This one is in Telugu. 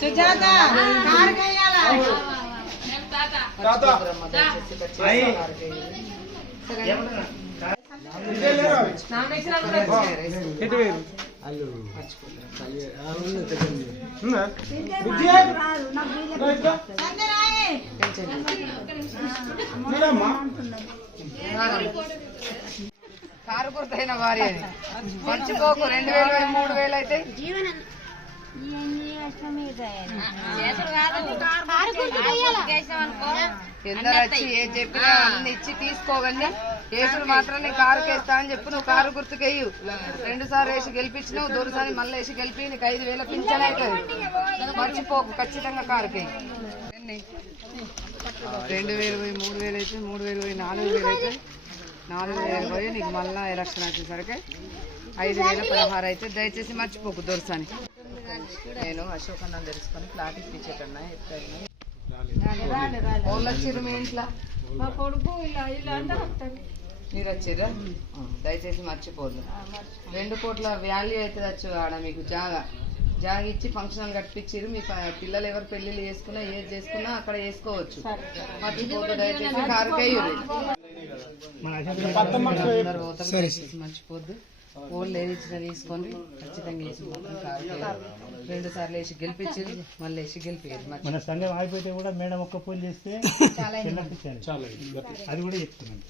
సుజాత కారు గుర్తైన వారి మర్చిపోకు 2000 3000 అయితే ఎందరు వచ్చి ఏది చెప్పినా అన్ని ఇచ్చి తీసుకోగండి. కేసులు మాత్రం నేను కారుకి వేస్తా అని చెప్పు. నువ్వు కారు గుర్తుకెయ్యు. 2 సార్లు వేసి గెలిపించినావు, దొరసారి మళ్ళీ వేసి గెలిపి నీకు 5000 పింఛన్ అవుతుంది. మర్చిపోకు, ఖచ్చితంగా కారుకి 2000 పోయి 3000 అయితే 3000 పోయి 4000 అయితే 4000 పోయి నీకు మళ్ళీ ఎలక్షన్ వచ్చేసరికి 5016 అయితే. దయచేసి మర్చిపోకు దొరసాని. నేను అశోక్ అన్న తెలుసుకొని ఫ్లాట్ ఇప్పించేటన్నా ఎత్తైనా వాళ్ళు వచ్చిర్రు మీ ఇంట్లో మీరు వచ్చిర్రా. దయచేసి మర్చిపోదు. 2 కోట్ల వాల్యూ అవుతుంది వచ్చు ఆడ మీకు జాగా ఇచ్చి ఫంక్షన్ కట్టించారు. మీ పిల్లలు ఎవరు పెళ్లిళ్ళు చేసుకున్నా ఏది చేసుకున్నా అక్కడ వేసుకోవచ్చు. మర్చిపోదు. దయచేసి కారుకేయ్యూరు. మర్చిపోద్దు. ఓళ్ళు ఏది ఇచ్చినా తీసుకోండి. ఖచ్చితంగా వేసి మాత్రం కారు 2 సార్లు వేసి గెలిపించారు, మళ్ళీ వేసి గెలిపారు. మన సంఘం అయిపోతే కూడా మేడం ఒక్క పూజ చేస్తే అది కూడా చెప్తున్నాను.